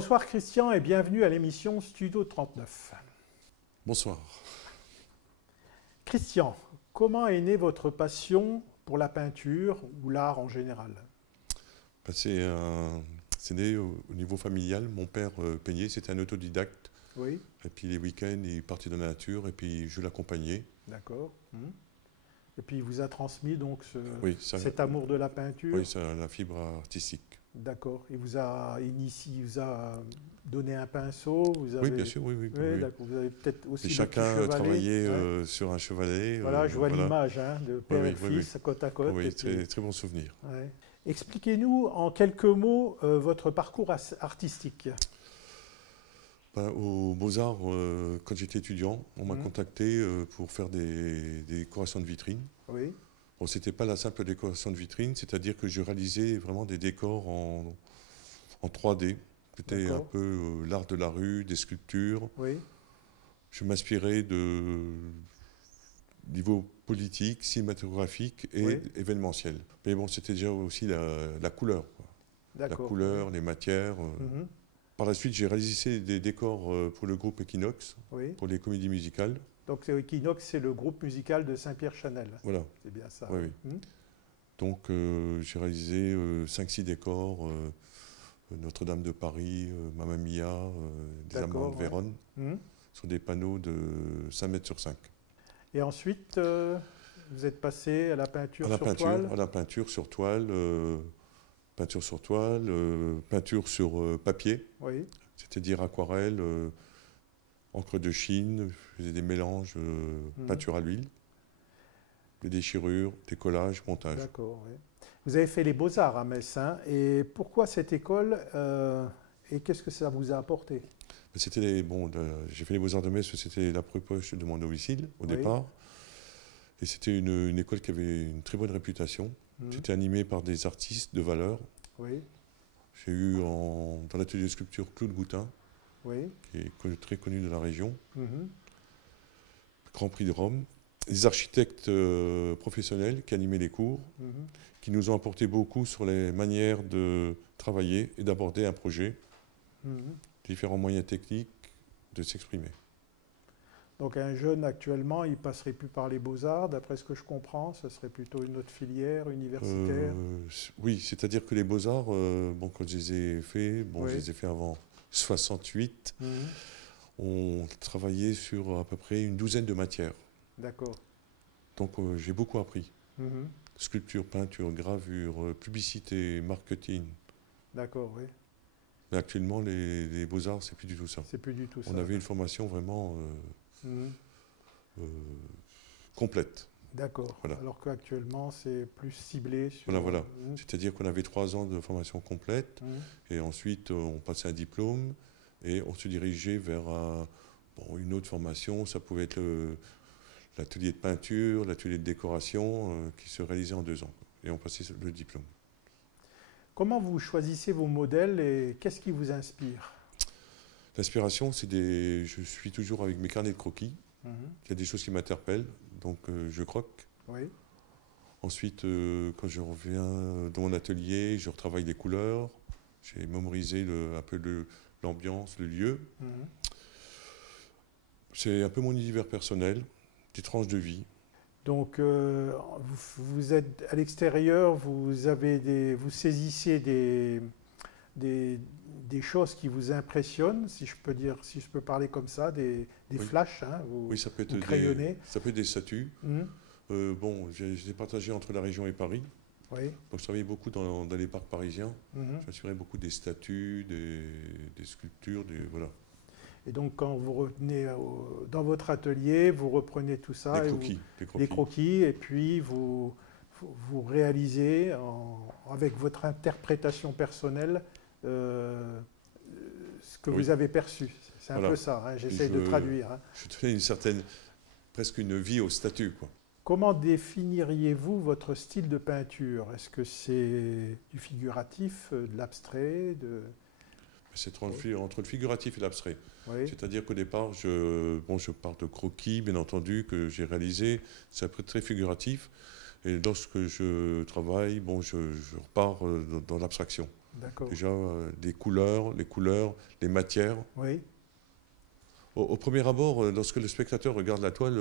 Bonsoir Christian et bienvenue à l'émission Studio 39. Bonsoir. Christian, comment est née votre passion pour la peinture ou l'art en général? Ben, c'est né au niveau familial. Mon père peignait, c'était un autodidacte. Oui, Et puis les week-ends, il partait dans la nature et puis je l'accompagnais. d'accord. Et puis il vous a transmis donc Oui, cet amour de la peinture? oui, ça, la fibre artistique. D'accord. Il vous a initié, il vous a donné un pinceau, vous Oui, avez... bien sûr, oui, oui. Oui, Oui. d'accord. Vous avez peut-être Et aussi le petit chacun chevalet. travaillait Ouais. sur un chevalet. Voilà, je vois Voilà. l'image de Oui, père et oui, oui, oui. fils côte à côte. Oui, Et puis, très, très bon souvenir. ouais. Expliquez-nous en quelques mots votre parcours artistique. Ben, aux Beaux-Arts, quand j'étais étudiant, on m'a Mhm. contacté pour faire des décorations de vitrines. Oui, Bon, c'était pas la simple décoration de vitrine, c'est-à-dire que je réalisais vraiment des décors en 3D. C'était un d'accord. peu l'art de la rue, des sculptures. Oui, Je m'inspirais de niveau politique, cinématographique et oui, événementiel. Mais bon, c'était déjà aussi la couleur, quoi. La d'accord. Oui. couleur, les matières. Mhm. Par la suite, j'ai réalisé des décors pour le groupe Equinox, Oui. pour les comédies musicales. Donc Equinox, c'est le groupe musical de Saint-Pierre-Chanel. Voilà, C'est bien ça. oui, Oui. oui. Donc j'ai réalisé 5-6 décors. Notre-Dame de Paris, Mamma Mia, des Amants de D'accord. Oui. Vérone, Mhm. sur des panneaux de 5 mètres sur 5. Et ensuite, vous êtes passé à la peinture sur À toile. la peinture sur toile, peinture sur papier, Oui. c'est-à-dire aquarelle, encre de Chine, je faisais des mélanges, Mhm. peinture à l'huile, des déchirures, des collages, montage. D'accord. Oui. Vous avez fait les Beaux-Arts à Metz, hein. Et pourquoi cette école et qu'est-ce que ça vous a apporté? J'ai fait les Beaux-Arts de Metz, c'était la poche de mon domicile au Oui. départ. Et c'était une école qui avait une très bonne réputation. Mhm. C'était animé par des artistes de valeur. Oui. J'ai eu dans l'atelier de sculpture Claude Boutin, Oui. qui est très connu de la région, Mhm. Grand Prix de Rome. Des architectes professionnels qui animaient les cours, Mhm. qui nous ont apporté beaucoup sur les manières de travailler et d'aborder un projet, Mhm. différents moyens techniques de s'exprimer. Donc un jeune actuellement, il passerait plus par les Beaux-Arts, d'après ce que je comprends, ce serait plutôt une autre filière universitaire. Oui, c'est-à-dire que les Beaux-Arts, quand je les ai faits, je Oui. les ai faits avant 68, Mhm. on travaillait sur à peu près une douzaine de matières. D'accord. Donc j'ai beaucoup appris. Mhm. Sculpture, peinture, gravure, publicité, marketing. D'accord, oui. Mais actuellement, les Beaux-Arts, c'est plus du tout ça. C'est plus du tout On ça. avait une formation vraiment Mhm. euh, complète. D'accord. Voilà. Alors qu'actuellement, c'est plus ciblé sur... Voilà. Mhm. C'est-à-dire qu'on avait 3 ans de formation complète Mhm. et ensuite on passait un diplôme et on se dirigeait vers une autre formation. Ça pouvait être l'atelier de peinture, l'atelier de décoration qui se réalisait en 2 ans. Et on passait le diplôme. Comment vous choisissez vos modèles et qu'est-ce qui vous inspire? L'inspiration, je suis toujours avec mes carnets de croquis. Mhm. Il y a des choses qui m'interpellent, donc je croque. Oui. Ensuite, quand je reviens dans mon atelier, je retravaille les couleurs. J'ai mémorisé un peu l'ambiance, le lieu. Mhm. C'est un peu mon univers personnel, des tranches de vie. Donc, vous êtes à l'extérieur, vous saisissez des, des choses qui vous impressionnent, si je peux dire, si je peux parler comme ça, des Oui, flashs, hein, oui, ça peut être vous crayonnez. ça peut être des statues. Mhm. J'ai partagé entre la région et Paris. Oui. Donc, je travaillais beaucoup dans les parcs parisiens. Mhm. Je m'assurais beaucoup des statues, des sculptures, voilà. Et donc, quand vous revenez dans votre atelier, vous reprenez tout Des ça, croquis, des les croquis. croquis, et puis vous réalisez avec votre interprétation personnelle ce que vous Oui, avez perçu. C'est un peu voilà. ça, hein, Et j'essaie de traduire. Hein. je donnais presque une vie aux statues, quoi. Comment définiriez-vous votre style de peinture? Est-ce que c'est du figuratif, de l'abstrait C'est entre le figuratif et l'abstrait. Oui, C'est-à-dire qu'au départ, je pars de croquis, bien entendu, que j'ai réalisé. C'est après très figuratif. Et lorsque je travaille, je repars dans l'abstraction. D'accord. Déjà, les couleurs, les matières. Oui, Au premier abord, lorsque le spectateur regarde la toile,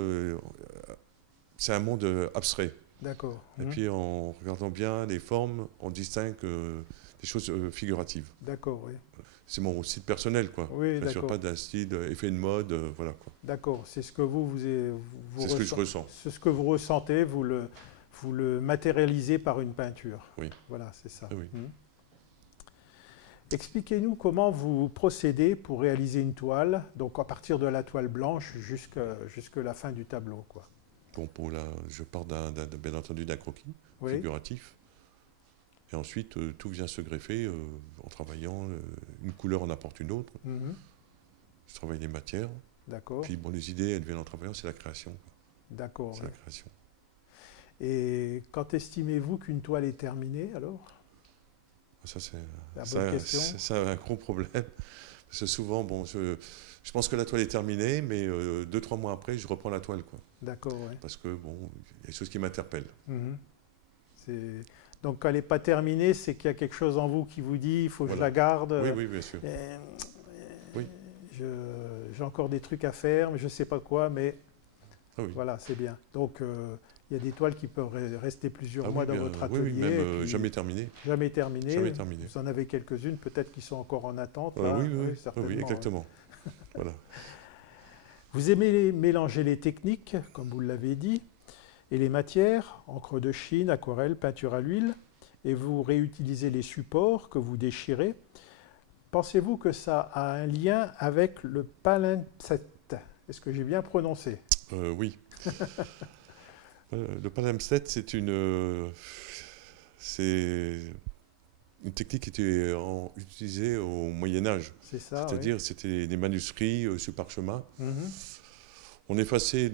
c'est un monde abstrait. d'accord. Et puis en regardant bien les formes, on distingue des choses figuratives. D'accord, oui. C'est mon style personnel, quoi. Oui, Je ne m'assure d'accord. pas d'un style effet de mode, voilà, quoi. D'accord. C'est ce que C'est ce que je ressens. c'est ce que vous ressentez, vous le matérialisez par une peinture. Oui. Voilà, c'est ça. Ah oui. Expliquez-nous comment vous procédez pour réaliser une toile, donc à partir de la toile blanche jusque la fin du tableau, quoi. Bon, je pars bien entendu d'un croquis Oui, figuratif. Et ensuite, tout vient se greffer en travaillant. Une couleur en apporte une autre. mhm, Je travaille les matières. d'accord, Puis bon, les idées, elles viennent en travaillant, c'est la création, quoi. d'accord. C'est Oui. la création. Et quand estimez-vous qu'une toile est terminée, alors? Ça, La bonne question. c'est un gros problème. Parce que souvent, bon, je pense que la toile est terminée, mais 2-3 mois après, je reprends la toile, quoi. D'accord, oui. Parce que bon, il y a des choses qui m'interpellent. Mhm. Donc quand elle n'est pas terminée, c'est qu'il y a quelque chose en vous qui vous dit, il faut que je Voilà. la garde. Oui, oui, bien sûr. Oui. J'ai encore des trucs à faire, mais je ne sais pas quoi, mais Ah oui. voilà, c'est bien. Donc il y a des toiles qui peuvent rester plusieurs Ah mois oui, dans bien, votre oui, atelier. oui, même et puis jamais terminé. jamais terminées. Jamais terminé. Vous en avez quelques-unes, peut-être qui sont encore en attente. Là. Oui, oui, oui, certainement. oui, exactement. Voilà. Vous aimez mélanger les techniques, comme vous l'avez dit, et les matières, encre de Chine, aquarelle, peinture à l'huile, et vous réutilisez les supports que vous déchirez. Pensez-vous que ça a un lien avec le palimpseste? Est-ce que j'ai bien prononcé? Oui. Le palimpseste, c'est une technique qui était utilisée au Moyen-Âge. C'est ça, C'est-à-dire, c'était des manuscrits sur parchemin. oui. Mhm. On effaçait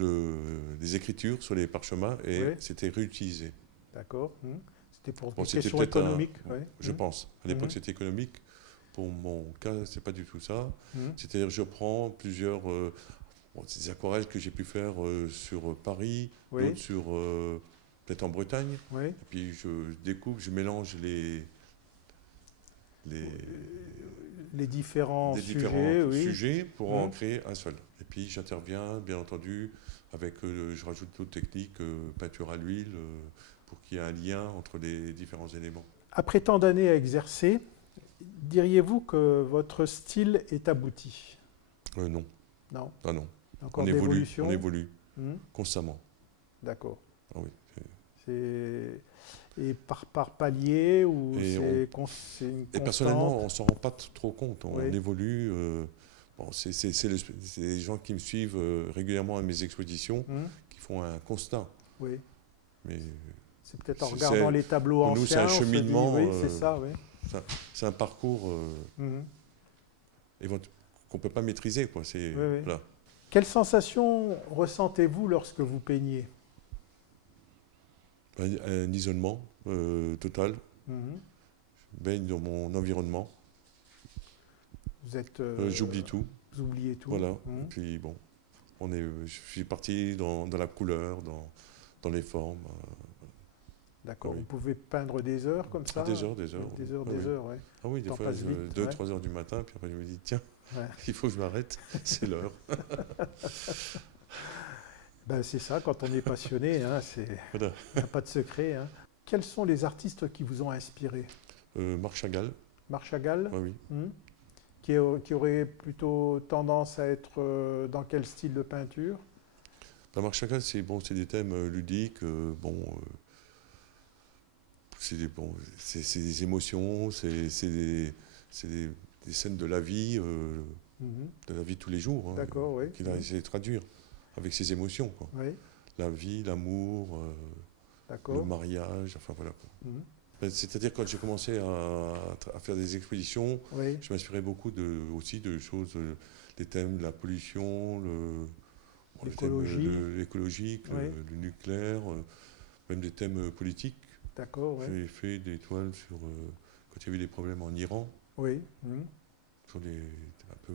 les écritures sur les parchemins et Oui. c'était réutilisé. D'accord. C'était pour Bon, des c'était questions peut-être économiques. je pense. À l'époque, Mhm. c'était économique. Pour mon cas, c'est pas du tout ça. Mhm. C'est-à-dire, je prends plusieurs c'est des aquarelles que j'ai pu faire sur Paris, Oui. d'autres sur peut-être en Bretagne. Oui. Et puis je découpe, je mélange les différents des sujets, différents oui. sujets pour en Mhm. créer un seul. Et puis j'interviens, bien entendu, avec, je rajoute d'autres techniques, peinture à l'huile, pour qu'il y ait un lien entre les différents éléments. Après tant d'années à exercer, diriez-vous que votre style est abouti? Non, Non. ah non. Encore On évolue, d'évolution? on évolue Mhm. constamment. D'accord. Ah oui. Et par palier ou Et c'est on- une Et constante? personnellement, on ne s'en rend pas trop compte. On Oui. évolue. Bon, c'est les gens qui me suivent régulièrement à mes expositions Mhm. qui font un constat. Oui. Mais C'est peut-être en C'est- regardant les tableaux pour nous, c'est anciens, un on se dit, cheminement, oui, c'est ça, oui. c'est un parcours Mhm. qu'on ne peut pas maîtriser, quoi. Oui, oui. Voilà. Quelle sensation ressentez-vous lorsque vous peignez? Un isolement total. Mhm. Je baigne dans mon environnement. Vous êtes, J'oublie tout. vous oubliez tout. Voilà. Mhm. Et puis bon, je suis parti dans la couleur, dans les formes. D'accord. Oui. Vous pouvez peindre des heures comme ça? Des heures, des heures. Des heures, Ah des oui. heures, oui. Ah oui, des Le temps fois, passe vite, 2-3 ouais. heures du matin, puis après je me dis, tiens, Ouais. il faut que je m'arrête, c'est l'heure. Ben, c'est ça, quand on est passionné, hein, Voilà. il n'y a pas de secret. Hein. Quels sont les artistes qui vous ont inspiré? Marc Chagall, Marc Chagall, oui. qui aurait plutôt tendance à être dans quel style de peinture? Marc Chagall, c'est des thèmes ludiques, c'est des émotions, c'est des scènes de la vie de tous les jours, hein, D'accord, oui. qu'il a essayé de traduire avec ses émotions, quoi. Oui, La vie, l'amour, le d'accord. mariage, enfin voilà, quoi. Mhm. C'est-à-dire quand j'ai commencé à faire des expositions, Oui, je m'inspirais beaucoup aussi de choses, les thèmes de la pollution, le thème l'écologique, Oui. le nucléaire, même des thèmes politiques. d'accord, oui. J'ai fait des toiles sur quand il y avait des problèmes en Iran, Oui, sur un peu.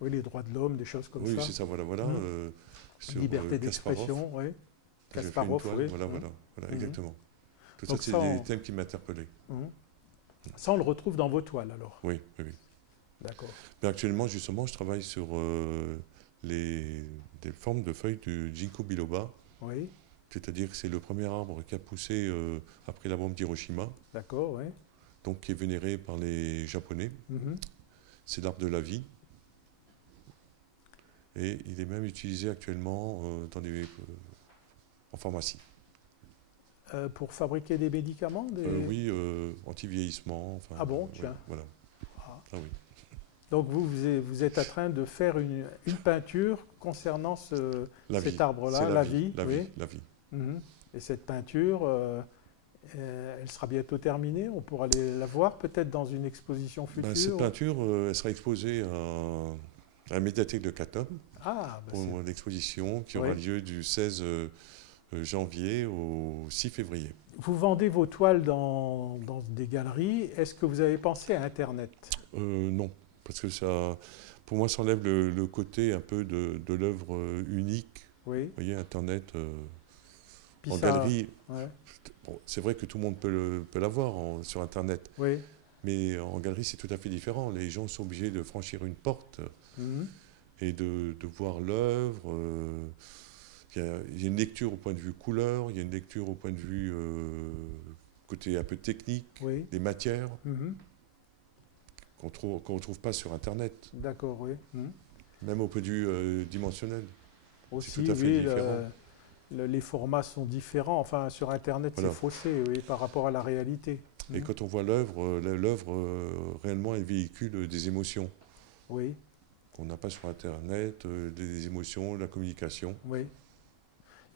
oui, les droits de l'homme, des choses comme Oui, ça. c'est ça, voilà. Sur Liberté Kasparov, d'expression, oui. j'ai fait une Kasparov, toile, oui. voilà, exactement. Tout Donc ça, c'est ça, des on- thèmes qui m'interpellaient. Mhm. Ça, on le retrouve dans vos toiles, alors. Oui, oui, oui. D'accord. Mais actuellement, justement, je travaille sur des formes de feuilles de Ginkgo biloba. Oui, C'est-à-dire que c'est le premier arbre qui a poussé après la bombe d'Hiroshima, d'accord, oui. donc qui est vénéré par les Japonais. Mhm. C'est l'arbre de la vie. Et il est même utilisé actuellement en pharmacie. Pour fabriquer des médicaments Oui, anti-vieillissement. Enfin, Ah bon, ouais, tiens. voilà. Ah. Ah oui. Donc vous êtes en train de faire une peinture concernant cet arbre-là, C'est la vie. Oui. la vie. Mhm. Et cette peinture, elle sera bientôt terminée. On pourra la voir peut-être dans une exposition future. Cette peinture, elle sera exposée à la médiathèque de Cattenom Ah, bah pour l'exposition qui aura lieu du 16 janvier au 6 février. Vous vendez vos toiles dans des galeries. Est-ce que vous avez pensé à Internet? Non, parce que ça, pour moi, ça enlève le côté un peu de l'œuvre unique. Oui. Vous voyez, Internet, en ça, galerie, ouais. bon, c'est vrai que tout le monde peut l'avoir sur Internet. Oui. Mais en galerie, c'est tout à fait différent. Les gens sont obligés de franchir une porte Mhm. et de voir l'œuvre. Il y a une lecture au point de vue couleur, il y a une lecture au point de vue côté un peu technique, Oui. des matières Mhm. qu'on ne retrouve pas sur Internet, D'accord, oui. Mhm. même au point de vue dimensionnel. Aussi, C'est tout à fait différent. Les formats sont différents. Enfin, sur Internet, Voilà. c'est faussé, oui, par rapport à la réalité. Et quand on voit l'œuvre, réellement, elle véhicule des émotions Oui, qu'on n'a pas sur Internet, des émotions, de la communication. oui.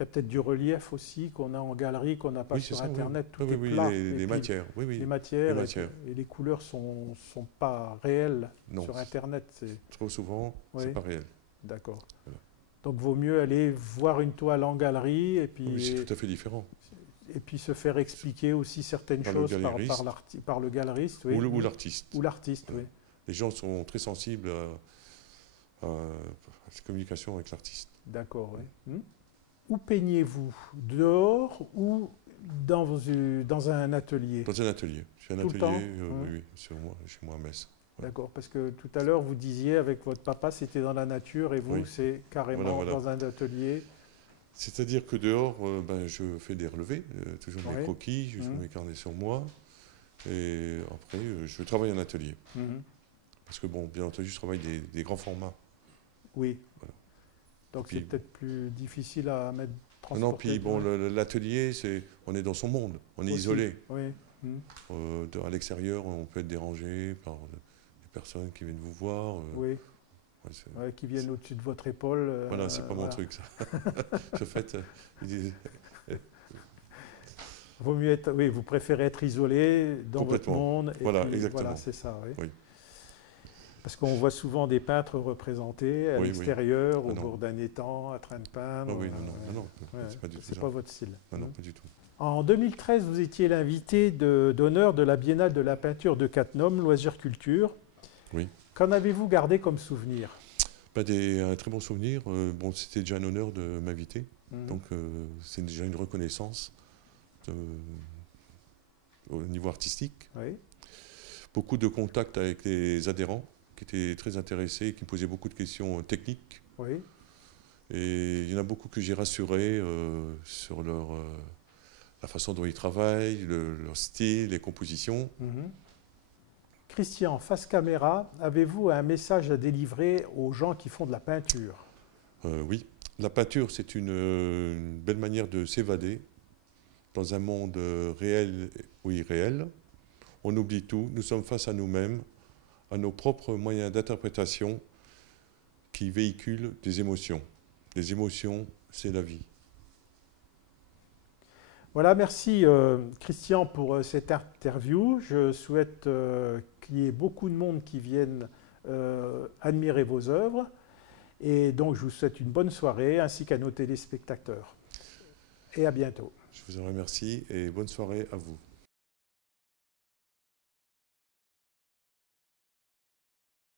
Il y a peut-être du relief aussi qu'on a en galerie, qu'on n'a pas Oui, sur c'est ça, Internet. oui. Tout Oui, est oui, plat. les Et puis, matières. Oui, oui. les matières, Les matières. Et les couleurs sont pas réelles Non. sur Internet. Trop souvent, Oui. c'est pas réel. D'accord. Voilà. Donc, vaut mieux aller voir une toile en galerie et puis, Oui, c'est tout à fait différent. et puis se faire expliquer aussi certaines Par le choses galeriste. par le galeriste. Oui. Ou l'artiste. Ou l'artiste, oui. Les gens sont très sensibles à la communication avec l'artiste. D'accord, oui. Où peignez-vous? Dehors ou dans un atelier? Dans un atelier. J'ai un Tout le atelier, temps oui, chez moi à Metz. Voilà. D'accord, parce que tout à l'heure, vous disiez avec votre papa, c'était dans la nature et vous, Oui. c'est carrément Voilà. dans un atelier. C'est-à-dire que dehors, je fais des relevés, toujours mes Oui. croquis, je mets mes carnets sur moi. Et après, je travaille en atelier. Mhm. Parce que, bon, bien entendu, je travaille des grands formats. Oui. Voilà. Donc Puis- c'est peut-être plus difficile à mettre Non, transporter. puis bon, l'atelier, on est dans son monde, on est Aussi. isolé. Oui. Mhm. À l'extérieur, on peut être dérangé par des personnes qui viennent vous voir. Oui. Ouais, c'est- Ouais, qui viennent au-dessus de votre épaule. Voilà, c'est pas mon voilà. truc, ça. De fait, Vaut mieux être, oui, vous préférez être isolé dans votre Complètement. monde. Et Voilà, puis, exactement. Voilà, c'est ça, oui. Oui. Parce qu'on voit souvent des peintres représentés à Oui, l'extérieur, Ah au non. bord d'un étang, en train de peindre. Ah oui, non, Ouais, c'est pas du tout c'est ça. pas votre style. Non, pas du tout. En 2013, vous étiez l'invité d'honneur de la Biennale de la peinture de Cattenom, Loisirs Culture. Oui. Qu'en avez-vous gardé comme souvenir? Un très bon souvenir. Bon, c'était déjà un honneur de m'inviter. Mhm. Donc, c'est déjà une reconnaissance au niveau artistique. Oui. Beaucoup de contacts avec les adhérents qui étaient très intéressés, qui me posaient beaucoup de questions techniques. Oui. Et il y en a beaucoup que j'ai rassurés sur la façon dont ils travaillent, leur style, les compositions. Mhm. Christian, face caméra, avez-vous un message à délivrer aux gens qui font de la peinture? Oui, la peinture, c'est une belle manière de s'évader dans un monde réel ou irréel. On oublie tout, nous sommes face à nous-mêmes, à nos propres moyens d'interprétation qui véhiculent des émotions. Les émotions, c'est la vie. Voilà, merci Christian pour cette interview. Je souhaite qu'il y ait beaucoup de monde qui vienne admirer vos œuvres. Et donc, je vous souhaite une bonne soirée ainsi qu'à nos téléspectateurs. Et à bientôt. Je vous en remercie et bonne soirée à vous.